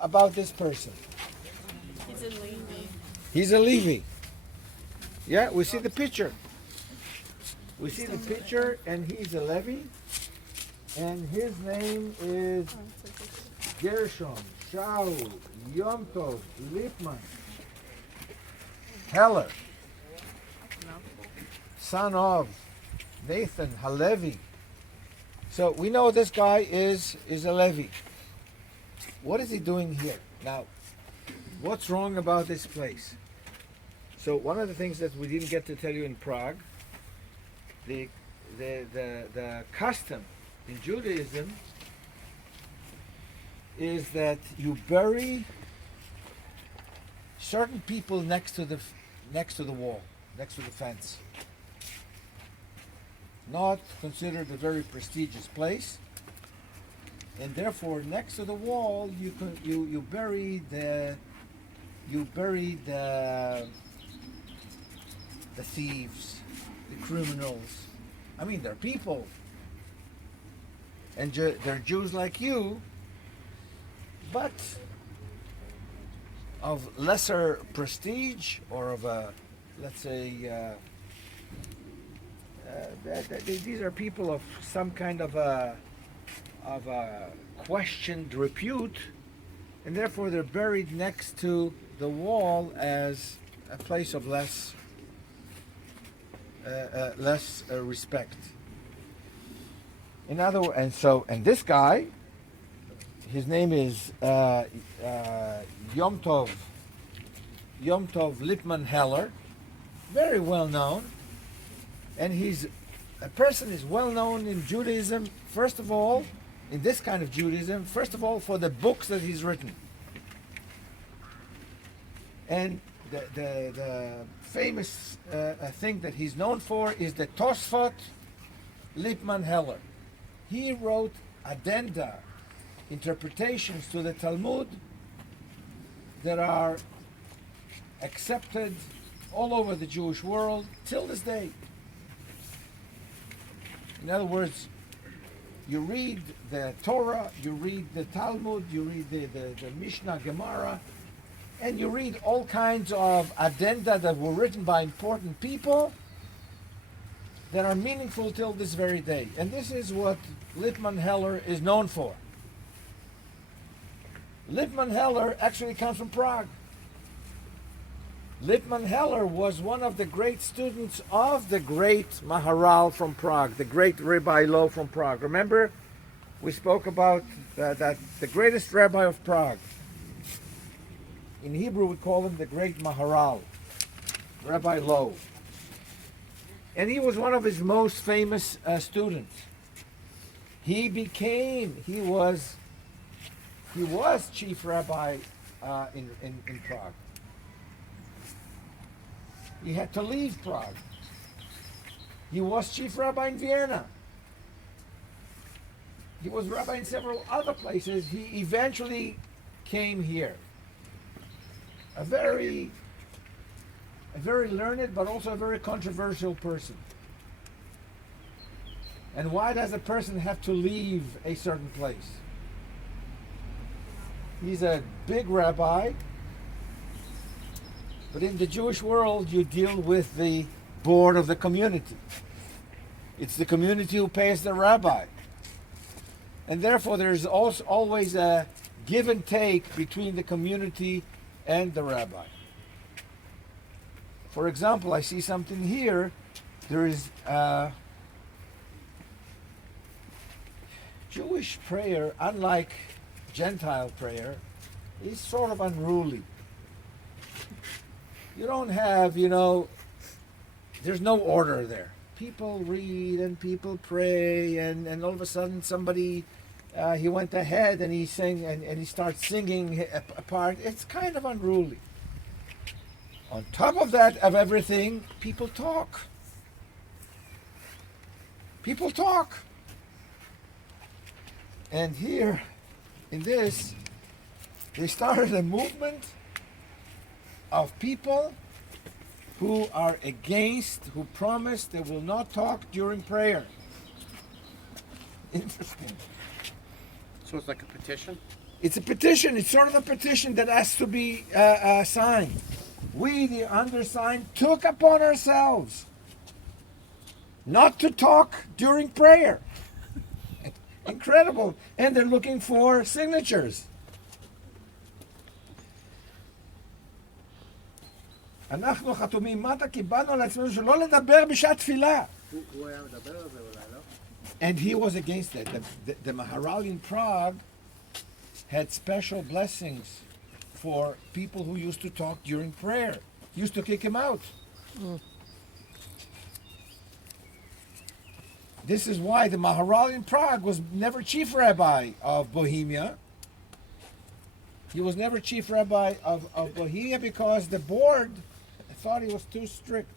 about this person? He's a Levi. He's a Levi. Yeah, we see the picture. We see the picture, and he's a Levi, and his name is Gershon, Shaul, Yom Tov, Lipmann, Heller, son of Nathan Halevi. So we know this guy is a Levi. What is he doing here? Now, what's wrong about this place? So one of the things that we didn't get to tell you in Prague, the custom in Judaism is that you bury certain people next to the wall, next to the fence. Not considered a very prestigious place, and therefore next to the wall you bury the thieves, the criminals. I mean, they're people, and they're Jews like you, but of lesser prestige, or of a, let's say, these are people of some kind of a questioned repute, and therefore they're buried next to the wall as a place of less respect. In other words, and this guy, his name is Yom Tov Lipmann Heller, very well known, and a person is well known in Judaism, first of all, in this kind of Judaism, first of all for the books that he's written. And the famous thing that he's known for is the Tosfot Lipmann Heller. He wrote addenda, interpretations to the Talmud that are accepted all over the Jewish world till this day. In other words, you read the Torah, you read the Talmud, you read the Mishnah, Gemara, and you read all kinds of addenda that were written by important people that are meaningful till this very day. And this is what Lipmann Heller is known for. Lipmann Heller actually comes from Prague. Lipmann Heller was one of the great students of the great Maharal from Prague, the great Rabbi Low from Prague. Remember, we spoke about that the greatest rabbi of Prague. In Hebrew, we call him the great Maharal, Rabbi Low. And he was one of his most famous students. He was chief rabbi in Prague. He had to leave Prague. He was chief rabbi in Vienna. He was rabbi in several other places. He eventually came here. A very learned, but also a very controversial person. And why does a person have to leave a certain place? He's a big rabbi, but in the Jewish world, you deal with the board of the community. It's the community who pays the rabbi. And therefore, there's also always a give and take between the community and the rabbi. For example, I see something here. There is Jewish prayer, unlike Gentile prayer, is sort of unruly. You don't have, there's no order there. People read and people pray, and all of a sudden somebody, he went ahead and he sang and he starts singing a part. It's kind of unruly. On top of that, of everything, people talk. People talk. And here, in this, they started a movement of people who are against, who promise they will not talk during prayer. Interesting. So it's like a petition? It's a petition. It's sort of a petition that has to be signed. We, the undersigned, took upon ourselves not to talk during prayer. Incredible. And they're looking for signatures. אנחנו חתומים מטה כי באנו על עצמנו שלא לדבר בשעת תפילה. הוא היה מדבר על זה אולי, לא? And he was against it. The Maharal in Prague had special blessings for people who used to talk during prayer. He used to kick him out. This is why the Maharal in Prague was never chief rabbi of Bohemia. He was never chief rabbi of Bohemia because the board thought he was too strict.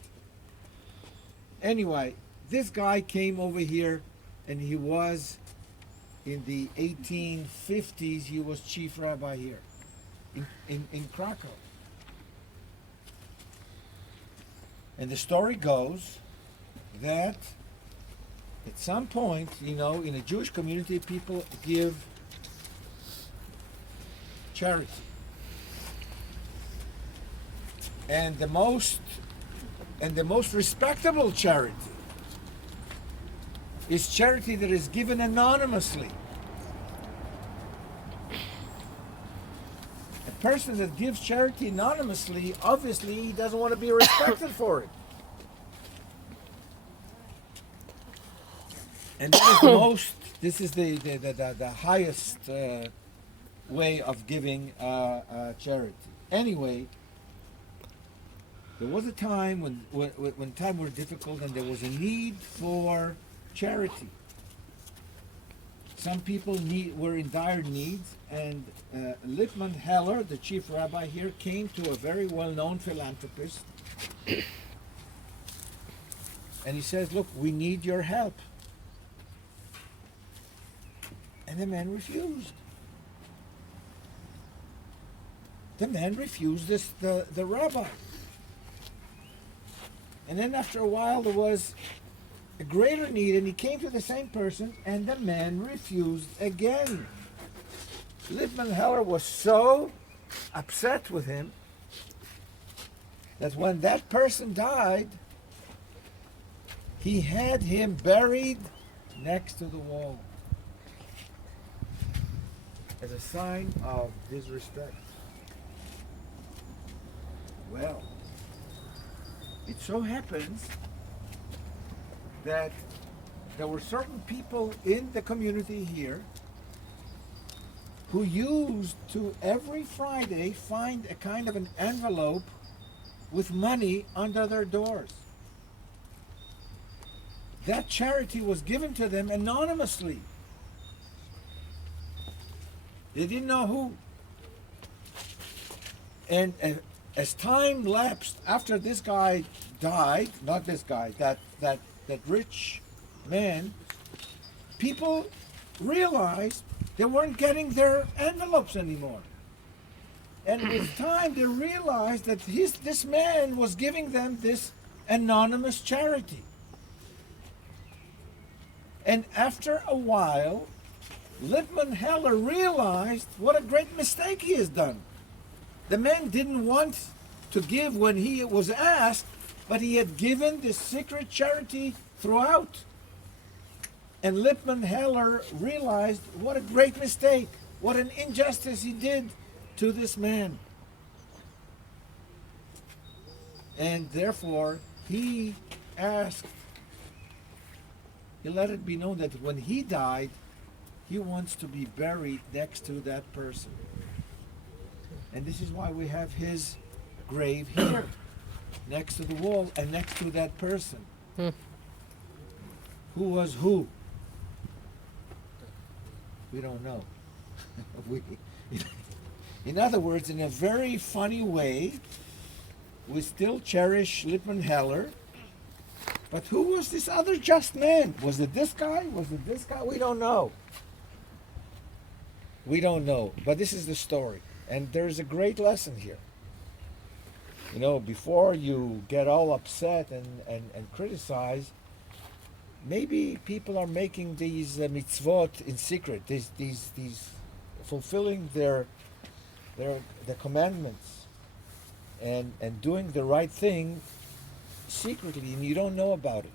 Anyway, this guy came over here and he was, in the 1850s, he was chief rabbi here in Krakow. And the story goes that at some point, you know, in a Jewish community, people give charity. And the most respectable charity is charity that is given anonymously. A person that gives charity anonymously, obviously he doesn't want to be respected for it. And this is the highest way of giving charity. Anyway, there was a time when times were difficult and there was a need for charity. Some people were in dire needs, and Lipmann Heller, the chief rabbi here, came to a very well-known philanthropist, and he says, "Look, we need your help." And the man refused. The man refused the rabbi. And then after a while there was a greater need, and he came to the same person, and the man refused again. Lipmann Heller was so upset with him that when that person died, he had him buried next to the wall as a sign of disrespect. Well, it so happens that there were certain people in the community here who used to every Friday find a kind of an envelope with money under their doors. That charity was given to them anonymously. They didn't know who. And as time lapsed after this guy died, not this guy, that rich man, people realized they weren't getting their envelopes anymore. And with time they realized that this man was giving them this anonymous charity. And after a while, Lipmann Heller realized what a great mistake he has done. The man didn't want to give when he was asked, but he had given this secret charity throughout. And Lipmann Heller realized what a great mistake, what an injustice he did to this man. And therefore, he let it be known that when he died, he wants to be buried next to that person. And this is why we have his grave here, next to the wall and next to that person. Who was who? We don't know. In other words, in a very funny way, we still cherish Lipmann Heller. But who was this other just man? Was it this guy? Was it this guy? We don't know. We don't know. But this is the story. And there's a great lesson here. You know, before you get all upset and criticize, maybe people are making these mitzvot in secret, these fulfilling their commandments and doing the right thing secretly, and you don't know about it.